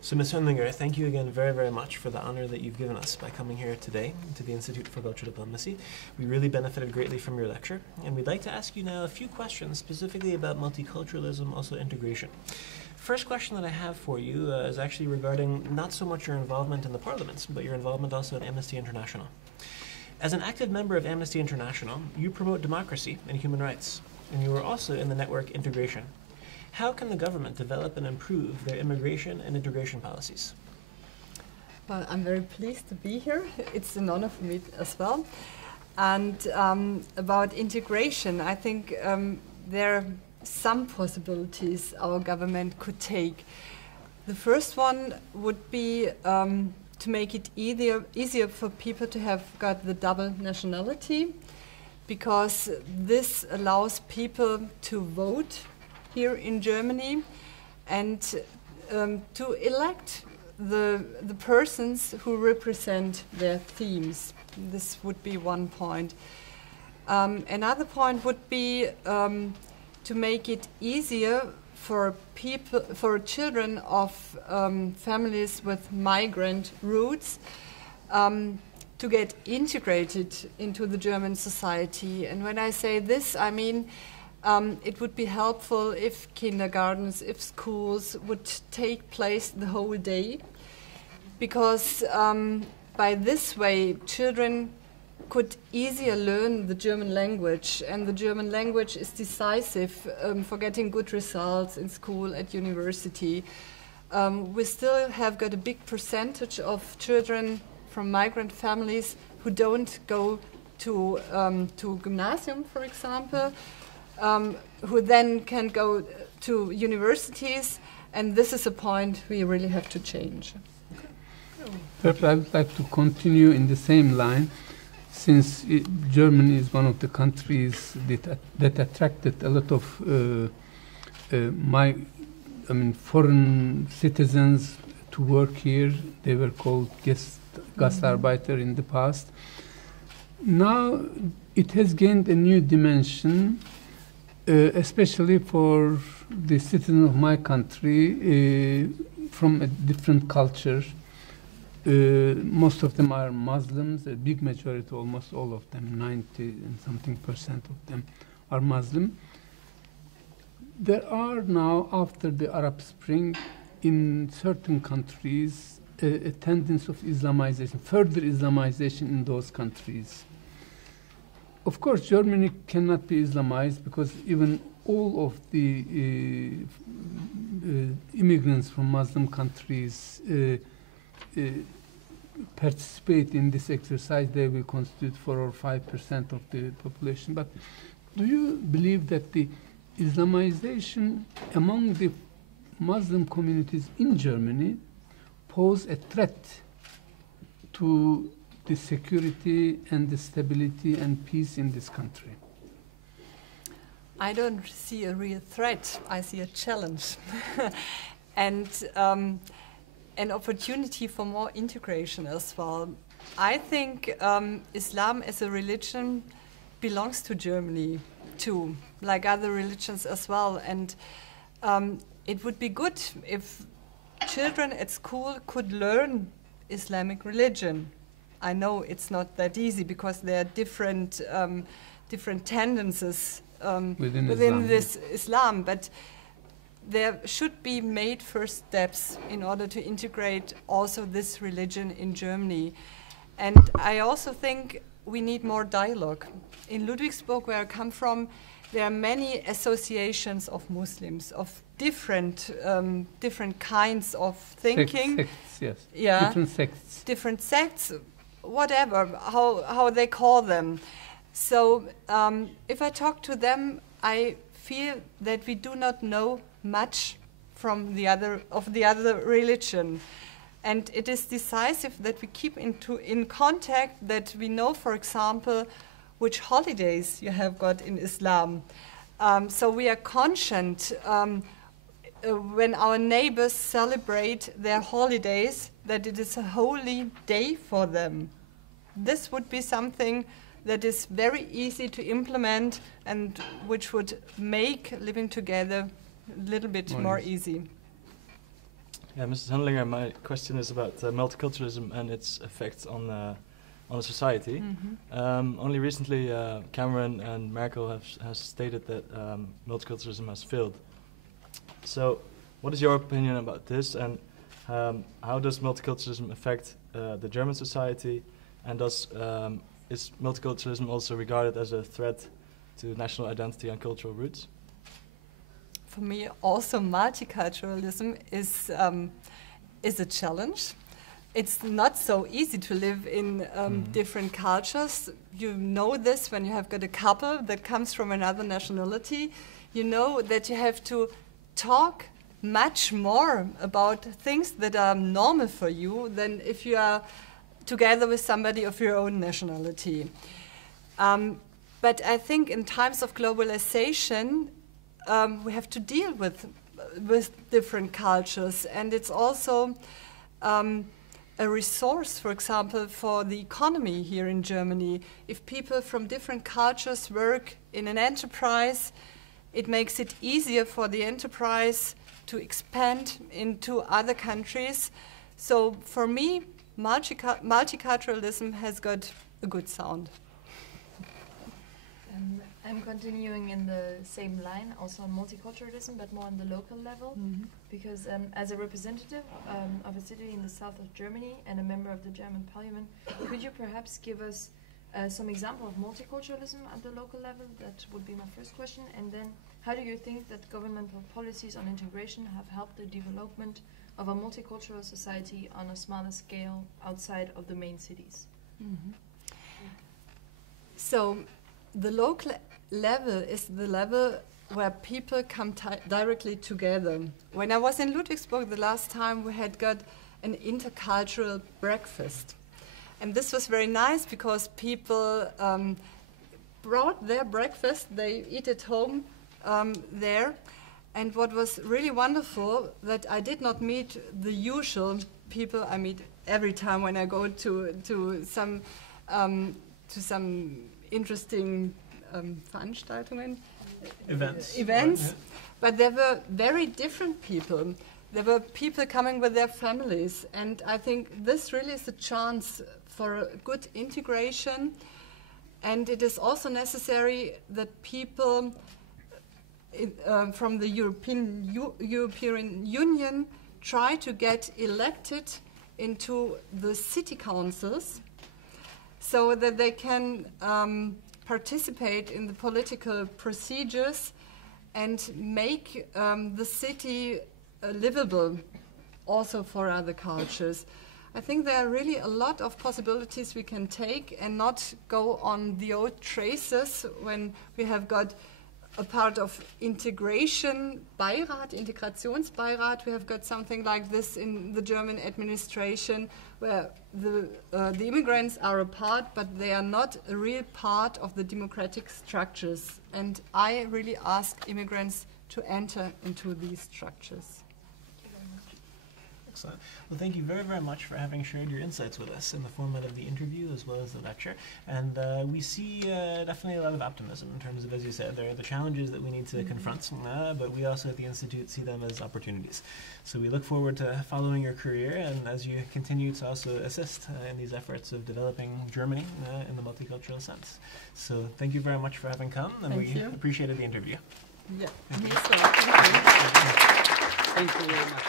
So Ms. Hönlinger, thank you again very, very much for the honor that you've given us by coming here today to the Institute for Cultural Diplomacy. We really benefited greatly from your lecture, and we'd like to ask you now a few questions specifically about multiculturalism, also integration. First question that I have for you is actually regarding not so much your involvement in the parliaments, but your involvement also at Amnesty International. As an active member of Amnesty International, you promote democracy and human rights, and you are also in the network Integration. How can the government develop and improve their immigration and integration policies? Well, I'm very pleased to be here. It's an honor for me as well. And about integration, I think there are some possibilities our government could take. The first one would be to make it easier for people to have got the double nationality, because this allows people to vote here in Germany and to elect the persons who represent their themes. This would be one point. Another point would be to make it easier for children of families with migrant roots to get integrated into the German society. And when I say this, I mean it would be helpful if kindergartens, if schools would take place the whole day, because by this way children could easier learn the German language, and the German language is decisive for getting good results in school, at university. We still have got a big percentage of children from migrant families who don't go to gymnasium, for example, who then can go to universities, and this is a point we really have to change. Perhaps I would like to continue in the same line, since Germany is one of the countries that attracted a lot of foreign citizens to work here. They were called Gastarbeiter in the past. Now it has gained a new dimension, especially for the citizens of my country from a different culture. Most of them are Muslims, a big majority, almost all of them, 90 and something percent of them are Muslim. There are now, after the Arab Spring, in certain countries, a tendency of Islamization, further Islamization in those countries. Of course, Germany cannot be Islamized because even all of the immigrants from Muslim countries participate in this exercise. They will constitute 4 or 5% of the population. But do you believe that the Islamization among the Muslim communities in Germany pose a threat to the security and the stability and peace in this country? I don't see a real threat. I see a challenge. And an opportunity for more integration as well. I think Islam as a religion belongs to Germany too, like other religions as well. And it would be good if children at school could learn Islamic religion. I know it's not that easy because there are different tendencies within this Islam, but there should be made first steps in order to integrate also this religion in Germany. And I also think we need more dialogue. In Ludwigsburg, where I come from, there are many associations of Muslims, of different kinds of thinking. Sects, yes. Yeah. Different sects. Different sects, whatever, how they call them. So if I talk to them, I feel that we do not know much from the other religion, and it is decisive that we keep in contact, that we know, for example, which holidays you have got in Islam. So we are conscious when our neighbors celebrate their holidays that it is a holy day for them. This would be something that is very easy to implement and which would make living together a little bit more easy. Yeah, Mrs. Hönlinger, my question is about multiculturalism and its effects on a society. Only recently, Cameron and Merkel have stated that multiculturalism has failed. So, what is your opinion about this, and how does multiculturalism affect the German society, and is multiculturalism also regarded as a threat to national identity and cultural roots? For me, also multiculturalism is a challenge. It's not so easy to live in different cultures. You know this when you have got a couple that comes from another nationality. You know that you have to talk much more about things that are normal for you than if you are together with somebody of your own nationality. But I think in times of globalization, we have to deal with different cultures, and it's also a resource, for example, for the economy here in Germany. If people from different cultures work in an enterprise, it makes it easier for the enterprise to expand into other countries. So for me, multiculturalism has got a good sound. I'm continuing in the same line, also on multiculturalism, but more on the local level, because as a representative of a city in the south of Germany and a member of the German parliament, could you perhaps give us some example of multiculturalism at the local level? That would be my first question. And then, how do you think that governmental policies on integration have helped the development of a multicultural society on a smaller scale outside of the main cities? So, the local level is the level where people come directly together. When I was in Ludwigsburg the last time, we had got an intercultural breakfast. And this was very nice because people brought their breakfast, they eat at home there. And what was really wonderful, that I did not meet the usual people I meet every time when I go to some interesting Veranstaltungen, events. Yeah. But there were very different people. There were people coming with their families, and I think this really is a chance for a good integration. And it is also necessary that people from the European Union try to get elected into the city councils, so that they can participate in the political procedures and make the city livable also for other cultures. I think there are really a lot of possibilities we can take and not go on the old traces when we have got a part of integration Beirat, Integrationsbeirat. We have got something like this in the German administration, where the immigrants are a part, but they are not a real part of the democratic structures. And I really ask immigrants to enter into these structures. Excellent. Well, thank you very, very much for having shared your insights with us in the format of the interview as well as the lecture. And we see definitely a lot of optimism in terms of, as you said, there are the challenges that we need to confront, but we also at the Institute see them as opportunities. So we look forward to following your career, and as you continue to also assist in these efforts of developing Germany in the multicultural sense. So thank you very much for having come, and we appreciated the interview. Yeah. Thank you. Thank you very much.